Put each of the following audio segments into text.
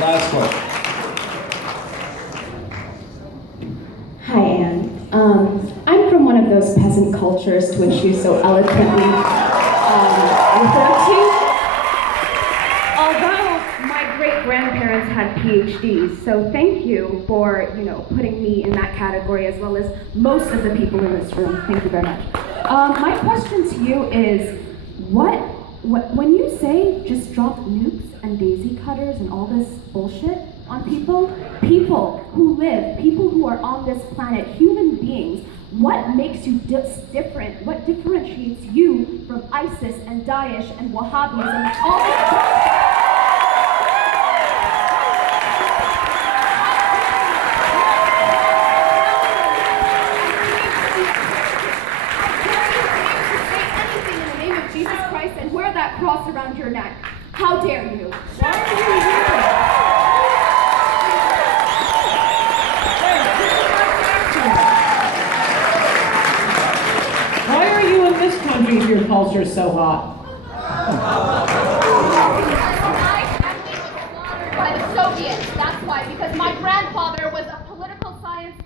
Last question. Hi, Anne. I'm from one of those peasant cultures to which you so eloquently referred to. Although my great-grandparents had PhDs, so thank you for, putting me in that category as well as most of the people in this room. Thank you very much. My question to you is, when you say just drop nukes and daisy cutters and all this bullshit on people who live, people who are on this planet, human beings, what makes you different? What differentiates you from ISIS and Daesh and Wahhabism and all this bullshit? And wear that cross around your neck. How dare you? Why are you here? Why are you in this country if your culture is so hot? By the Soviets. That's why. Because my grandfather was a political science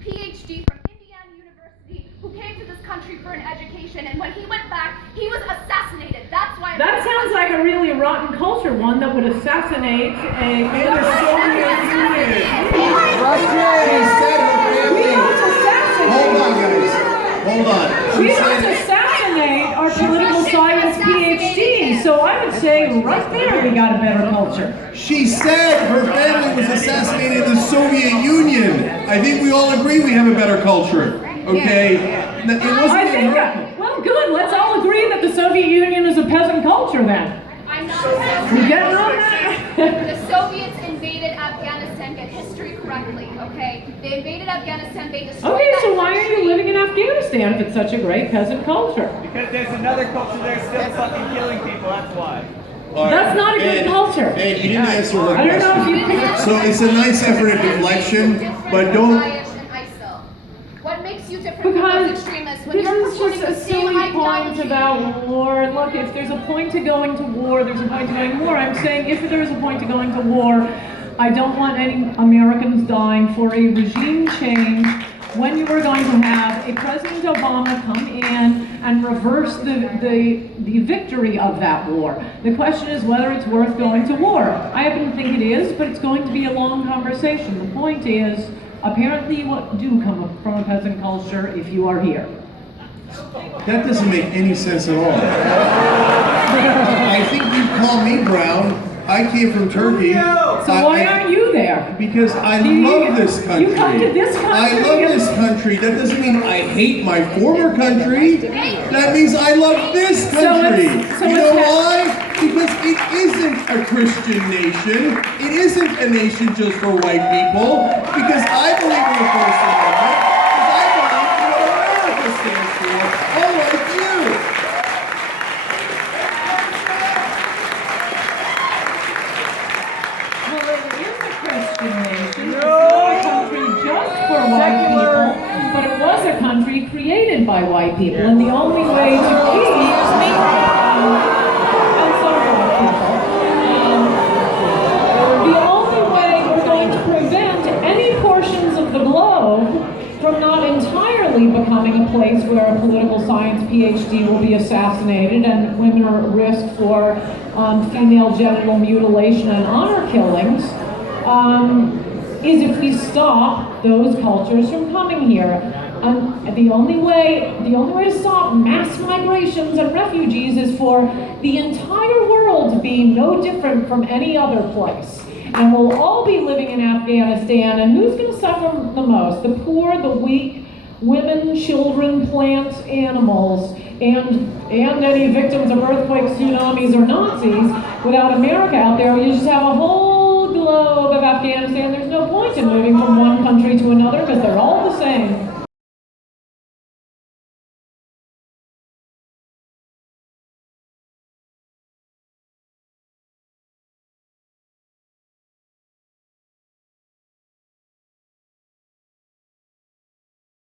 PhD from Indiana University who came to this country for an education, and when he went back, he was assassinated. That's why. That sounds like a really rotten culture, one that would assassinate a Soviet Union. She said her family. Hold on, guys. Hold on. We don't assassinate our political science PhD, so I would say right there we got a better culture. She said her family was assassinated in the Soviet Union. I think we all agree we have a better culture. Okay? It wasn't America. Well, good. Let's all agree that the Soviet Union is a peasant culture then. I'm not You getting on that? The Soviets invaded Afghanistan. Get history correctly, okay? They invaded Afghanistan. They destroyed. Okay, so why are you living in Afghanistan if it's such a great peasant culture? Because there's another culture there still fucking killing people, that's why. That's not a good culture. And you didn't answer the I don't know if question. you So it's a nice effort at deflection, but don't. What makes you different from those Because extremists when this you're is purporting just a the same silly point ideology? about war. Look, if there's a point to going to war, there's a point to going to war. I'm saying if there is a point to going to war, I don't want any Americans dying for a regime change when you are going to have a President Obama come in and reverse the victory of that war. The question is whether it's worth going to war. I happen to think it is, but it's going to be a long conversation. The point is, apparently you do come from a peasant culture if you are here. That doesn't make any sense at all. I think you call me brown. I came from Turkey. So why aren't you there? Because I love this country. You come to this country. I love this country. That doesn't mean I hate my former country. That means I love this country. You know why? Because it isn't a Christian nation. It isn't a nation just for white people. Because I believe in the First Amendment. Because I believe in what America stands for. Unlike you. Well, it is a Christian nation. It's not a country just for white people, but it was a country created by white people. And the only way to keep the only way we're going to prevent any portions of the globe from not entirely becoming a place where a political science PhD will be assassinated and women are at risk for female genital mutilation and honor killings, is if we stop those cultures from coming here. The only way to stop mass migrations and refugees is for the entire world to be no different from any other place. And we'll all be living in Afghanistan, and who's going to suffer the most? The poor, the weak, women, children, plants, animals, and any victims of earthquakes, tsunamis, or Nazis. Without America out there, you just have a whole globe of Afghanistan. There's no point in moving from one country to another because they're all the same.